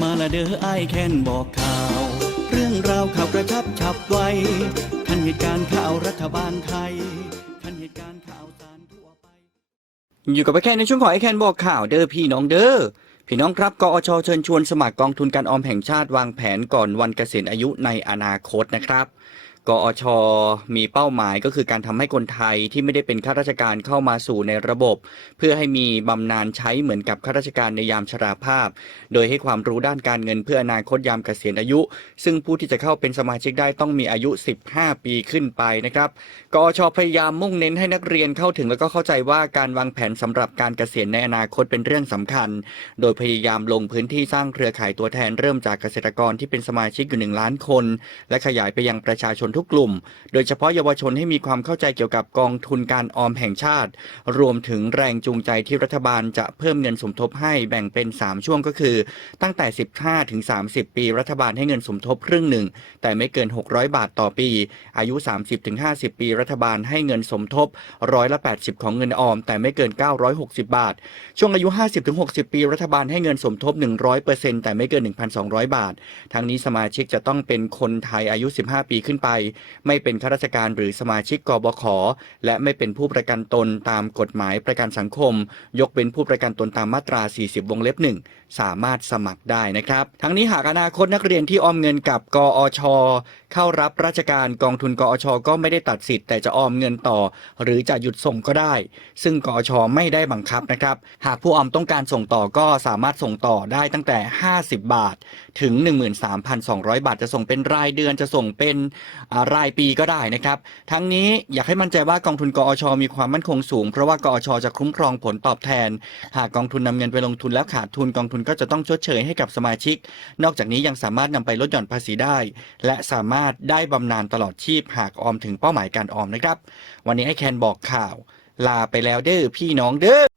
มาละเด้อไอแค้นบอกข่าว เรื่องราวข่าวกระชับฉับไวทันเหตุการณ์ข่าวรัฐบาลไทยทันเหตุการณ์ข่าวสารทั่วไป อยู่กับไปแค่ในช่วงของไอแคนบอกข่าวเด้อพี่น้องเด้อพี่น้องครับกอชเชิญชวนสมัครกองทุนการออมแห่งชาติวางแผนก่อนวันเกษียณอายุในอนาคตนะครับ กอชมีเป้าหมายก็คือการทำให้คนไทยที่ไม่ได้เป็นข้าราชการเข้ามาสู่ในระบบ เพื่อให้มีบำนาญใช้เหมือนกับข้าราชการในยามชราภาพ โดยให้ความรู้ด้านการเงินเพื่ออนาคตยามเกษียณอายุ ซึ่งผู้ที่จะเข้าเป็นสมาชิกได้ต้องมีอายุ 15 ปีขึ้นไปนะครับกอชพยายามมุ่งเน้นให้นักเรียนเข้าถึงแล้วก็เข้าใจว่าการวางแผนสำหรับการเกษียณในอนาคตเป็นเรื่องสำคัญ โดยพยายามลงพื้นที่สร้างเครือข่ายตัวแทนเริ่มจากเกษตรกรที่เป็นสมาชิกอยู่หนึ่งล้านคน และขยายไปยังประชาชนทุกกลุ่ม โดยเฉพาะเยาวชนให้มีความเข้าใจเกี่ยวกับกองทุนการออมแห่งชาติ รวมถึงแรงจูงใจที่รัฐบาลจะเพิ่มเงินสมทบให้แบ่งเป็น 3 ช่วงก็คือ ตั้งแต่ 15 ถึง 30 ปี รัฐบาลให้เงินสมทบครึ่งหนึ่ง แต่ไม่เกิน 600 บาทต่อปี อายุ 30 ถึง 50 ปี รัฐบาลให้เงินสมทบร้อยละ 80 ของเงินออม แต่ไม่เกิน 960 บาท ช่วงอายุ 50 ถึง 60 ปี รัฐบาลให้เงินสมทบ 100%แต่ไม่เกิน 1,200 บาท ทั้งนี้สมาชิกจะต้องเป็นคนไทยอายุ 15 ปีขึ้นไปไม่เป็นข้าราชการหรือสมาชิกกบข และไม่เป็นผู้ประกันตนตามกฎหมายประกันสังคม ยกเว้นผู้ประกันตนตามมาตรา 40 วงเล็บ1สามารถสมัครได้นะครับ ทั้งนี้หากอนาคตนักเรียนที่ออมเงินกับกอช เข้ารับราชการกองทุนกอช ก็ไม่ได้ตัดสิทธิ์แต่จะออมเงินต่อ หรือจะหยุดส่งก็ได้ ซึ่งกอช ไม่ได้บังคับนะครับ หากผู้ออมต้องการส่งต่อก็สามารถส่งต่อได้ตั้งแต่ 50 บาท ถึง 13,200 บาทจะส่งเป็นรายเดือนจะส่งเป็นรายปีก็ได้นะครับ ทั้งนี้อยากให้มั่นใจว่ากองทุนกอชมีความมั่นคงสูง เพราะว่ากอชจะคุ้มครองผลตอบแทน หากกองทุนนำเงินไปลงทุนแล้วขาดทุนกองทุนก็จะต้องชดเชยให้กับสมาชิก นอกจากนี้ยังสามารถนำไปลดหย่อนภาษีได้ และสามารถได้บำนาญตลอดชีพหากออมถึงเป้าหมายการออมนะครับ วันนี้ไอ้แคนบอกข่าว ลาไปแล้วเด้อพี่น้องเด้อ